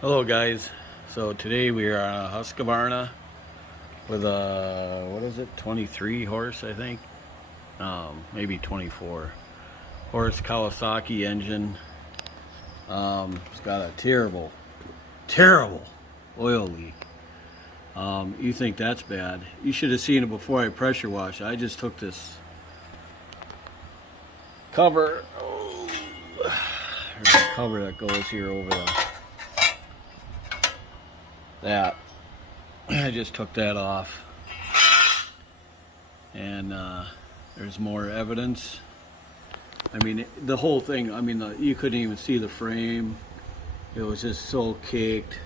Hello guys, so today we are on a Husqvarna with a, what is it, 23 horse I think, maybe 24 horse Kawasaki engine. It's got a terrible oil leak. You think that's bad? You should have seen it before I pressure washed. I just took this cover, there's a cover that goes here over that. I just took that off, and there's more evidence. I mean, the whole thing, I mean, you couldn't even see the frame. It was just so caked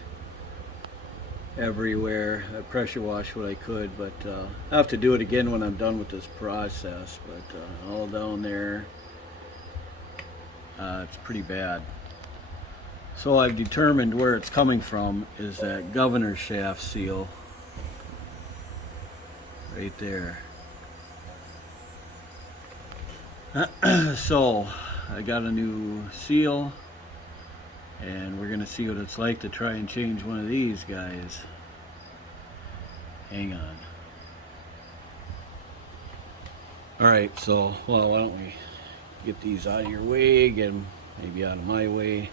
everywhere. I pressure washed what I could, but I have to do it again when I'm done with this process. But all down there, it's pretty bad. So I've determined where it's coming from is that governor shaft seal right there. So I got a new seal, and we're gonna see what it's like to try and change one of these guys. Hang on. Alright, so well, why don't we get these out of your way, get them maybe out of my way.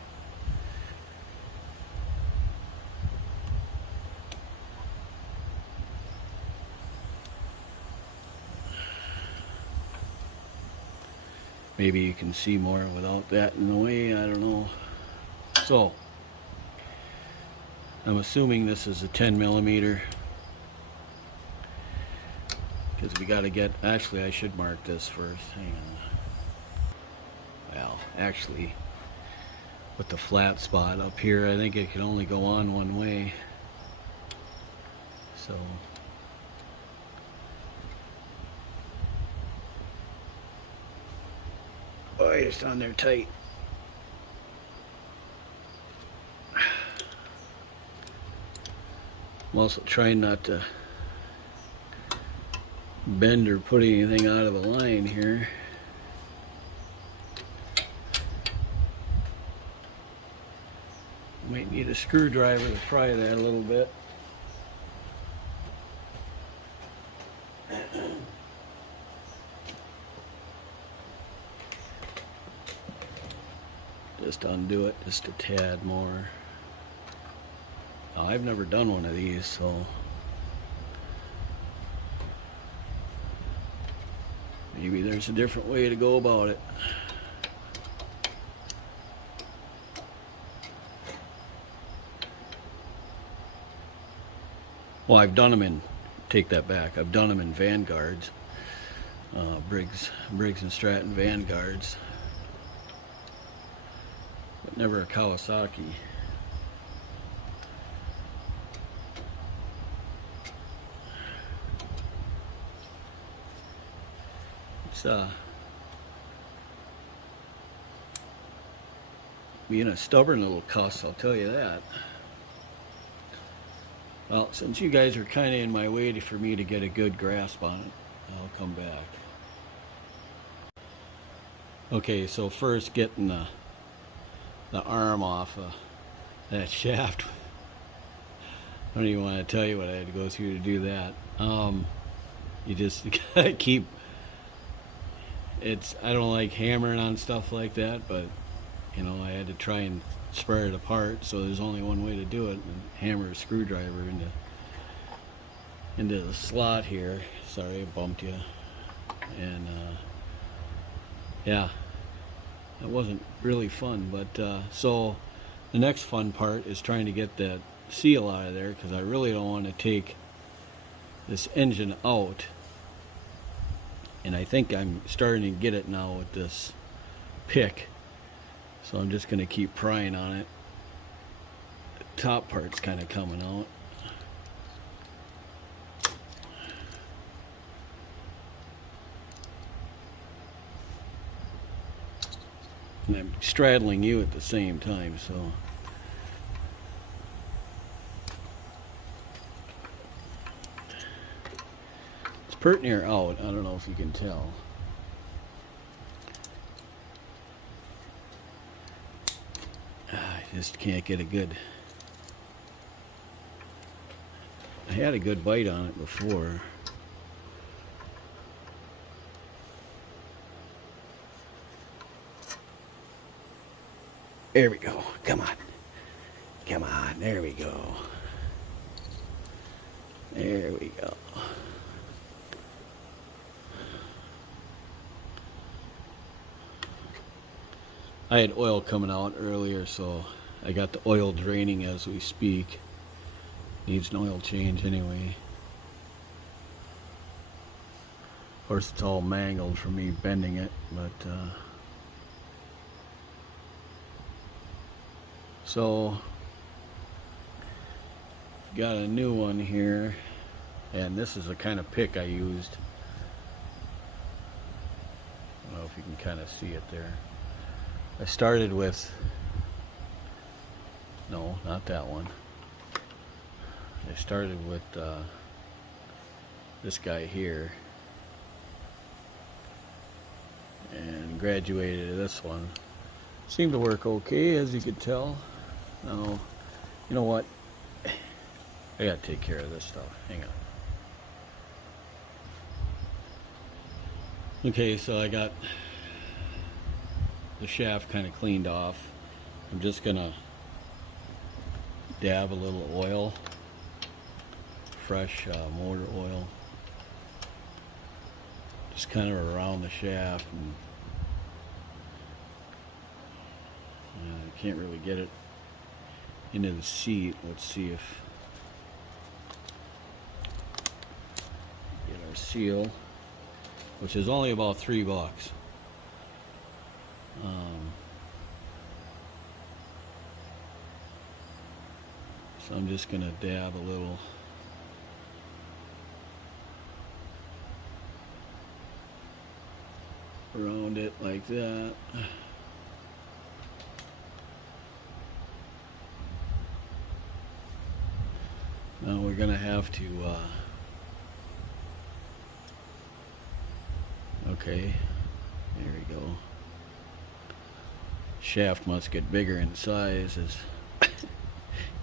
Maybe you can see more without that in the way, I don't know. So, I'm assuming this is a 10 millimeter. Because we got to get, actually I should mark this first. Hang on. Well, actually, with the flat spot up here, I think it can only go on one way. So, oh, it's on there tight. I'm also trying not to bend or put anything out of a line here. Might need a screwdriver to pry that a little bit. Just undo it just a tad more. Now, I've never done one of these, so maybe there's a different way to go about it. Well, I've done them in, take that back, I've done them in Vanguards, Briggs and Stratton Vanguards, but never a Kawasaki. It's being a stubborn little cuss, I'll tell you that. Well, since you guys are kind of in my way for me to get a good grasp on it, I'll come back. Okay, so first getting the arm off that shaft. I don't even want to tell you what I had to go through to do that. You just gotta keep, I don't like hammering on stuff like that, but you know, I had to try and spare it apart, so there's only one way to do it, and hammer a screwdriver into the slot here. Sorry I bumped you. And yeah, that wasn't really fun, but so the next fun part is trying to get that seal out of there, because I really don't want to take this engine out, and I think I'm starting to get it now with this pick. So I'm just going to keep prying on it. The top part's kind of coming out. And I'm straddling you at the same time, so. It's pert near out. I don't know if you can tell. Just can't get a good I had a good bite on it before. There we go. Come on. Come on. There we go. There we go. I had oil coming out earlier, so I got the oil draining as we speak. Needs an oil change anyway. Of course, it's all mangled from me bending it, but so got a new one here, and this is the kind of pick I used. I don't know if you can kind of see it there. I started with, no, not that one. I started with this guy here and graduated to this one. Seemed to work okay, as you could tell. Now, you know what? I gotta take care of this stuff. Hang on. Okay, so I got the shaft kind of cleaned off. I'm just gonna dab a little oil, fresh motor oil, just kind of around the shaft, and I can't really get it into the seat. Let's see if get our seal, which is only about $3. So I'm just gonna dab a little around it like that. Now we're gonna have to okay, there we go. Shaft must get bigger in size. As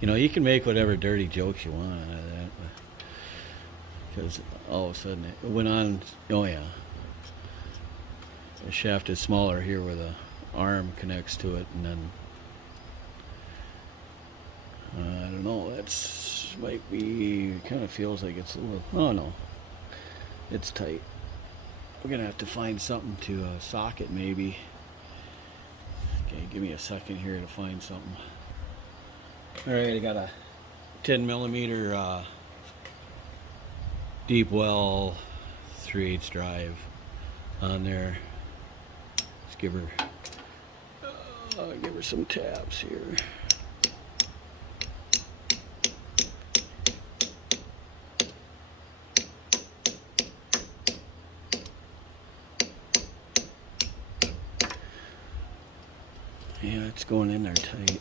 you know, you can make whatever dirty jokes you want out of that, because all of a sudden it went on. Oh yeah, the shaft is smaller here where the arm connects to it, and then I don't know, that's might be, kind of feels like it's a little, oh no, it's tight. We're gonna have to find something to sock it maybe. Okay, give me a second here to find something. Alright, I got a 10mm deep well 3/8 drive on there. Let's give her some taps here. Yeah, it's going in there tight.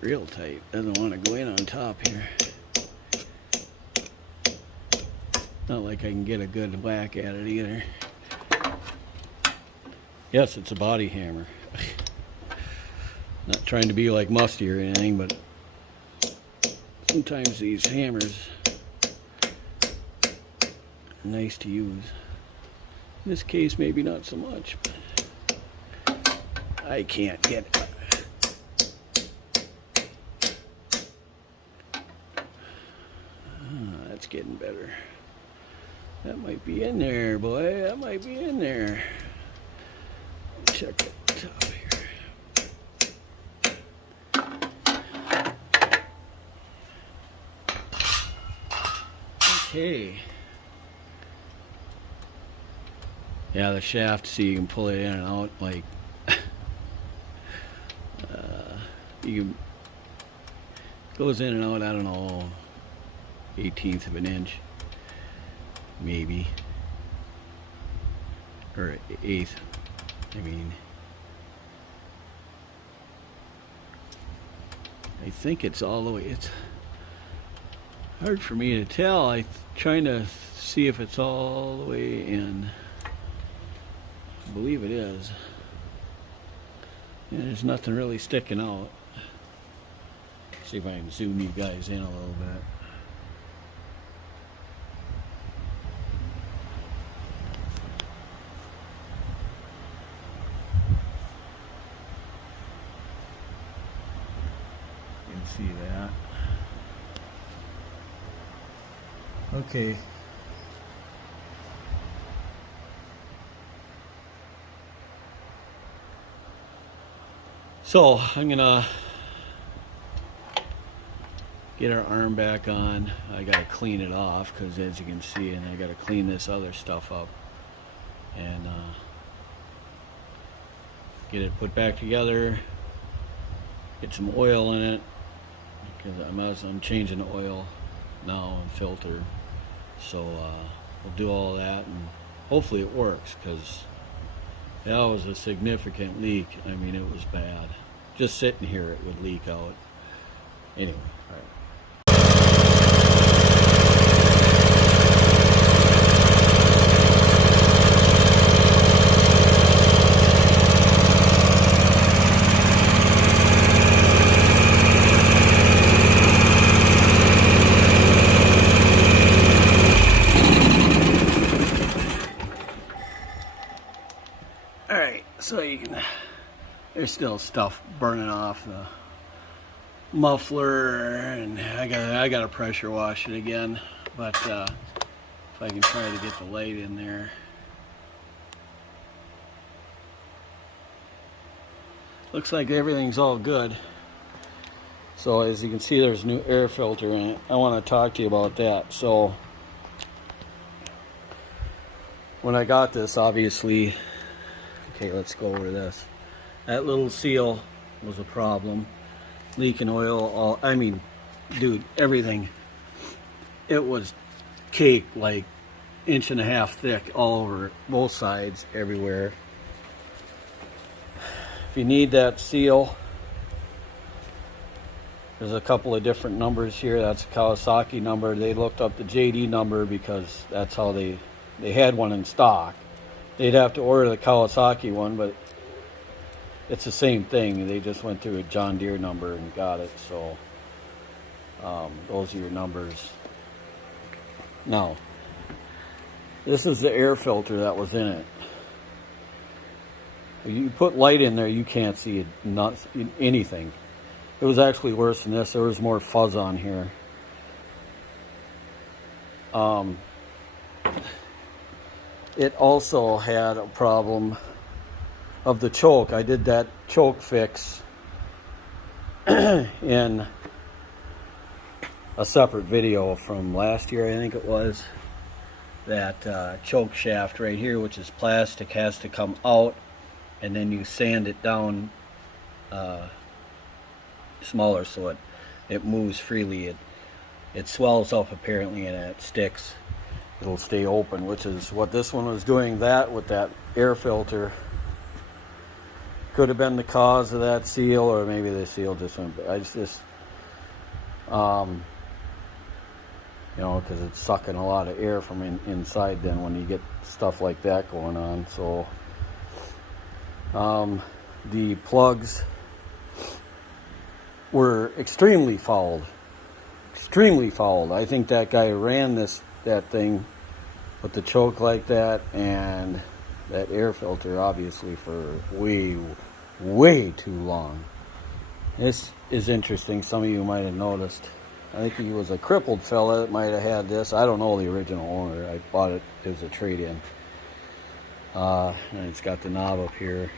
Real tight. Doesn't want to go in on top here. Not like I can get a good whack at it either. Yes, it's a body hammer. Not trying to be like Musty or anything, but sometimes these hammers are nice to use. In this case, maybe not so much. I can't get it. That's getting better. That might be in there, boy. That might be in there. Check the top here. Okay. Yeah, the shaft, see, you can pull it in and out like you can, goes in and out, I don't know, 1/18 of an inch maybe, or 1/8. I mean, I think it's all the way, Hard for me to tell. I'm trying to see if it's all the way in. I believe it is. And there's nothing really sticking out. See if I can zoom you guys in a little bit. You can see that. Okay. So I'm gonna get our arm back on. I gotta clean it off because, as you can see, and I gotta clean this other stuff up and get it put back together. Get some oil in it because I'm changing the oil now and filter. So we'll do all that and hopefully it works, because that was a significant leak. I mean, it was bad. Just sitting here, it would leak out. Anyway, all right. Alright, so you can, there's still stuff burning off the muffler, and I gotta pressure wash it again, but if I can try to get the light in there. Looks like everything's all good. So as you can see, there's a new air filter in it. I want to talk to you about that. So when I got this, obviously, okay, let's go over this. That little seal was a problem. Leaking oil, I mean, dude, everything. It was cake like 1.5 inches thick all over, both sides, everywhere. If you need that seal, there's a couple of different numbers here. That's a Kawasaki number. They looked up the JD number because that's how they had one in stock. They'd have to order the Kawasaki one, but it's the same thing. They just went through a John Deere number and got it. So those are your numbers. Now, this is the air filter that was in it. You put light in there, you can't see it, not anything. It was actually worse than this. There was more fuzz on here. It also had a problem of the choke. I did that choke fix in a separate video from last year, I think it was. That choke shaft right here, which is plastic, has to come out, and then you sand it down smaller so it moves freely. It swells up apparently, and it sticks. It'll stay open, which is what this one was doing. That with that air filter could have been the cause of that seal, or maybe the seal just went. You know, because it's sucking a lot of air from inside then when you get stuff like that going on. So the plugs were extremely fouled. I think that guy ran that thing with the choke like that and that air filter obviously for way too long. This is interesting. Some of you might have noticed. I think he was a crippled fella that might have had this. I don't know the original owner. I bought it as a trade-in. And it's got the knob up here,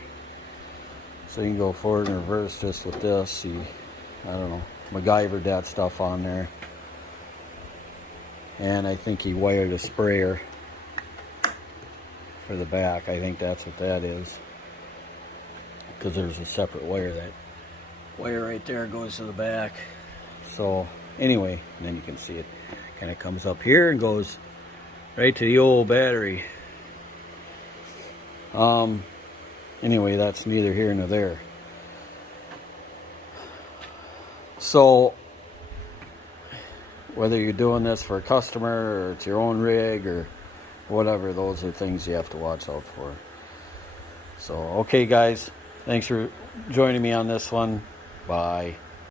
so you can go forward and reverse just with this. I don't know, MacGyvered that stuff on there. And I think he wired a sprayer for the back. I think that's what that is, because there's a separate wire. That wire right there goes to the back. So anyway, and then you can see it kind of comes up here and goes right to the old battery. Anyway, that's neither here nor there. whether you're doing this for a customer or it's your own rig or whatever, those are things you have to watch out for. So, okay guys, thanks for joining me on this one. Bye.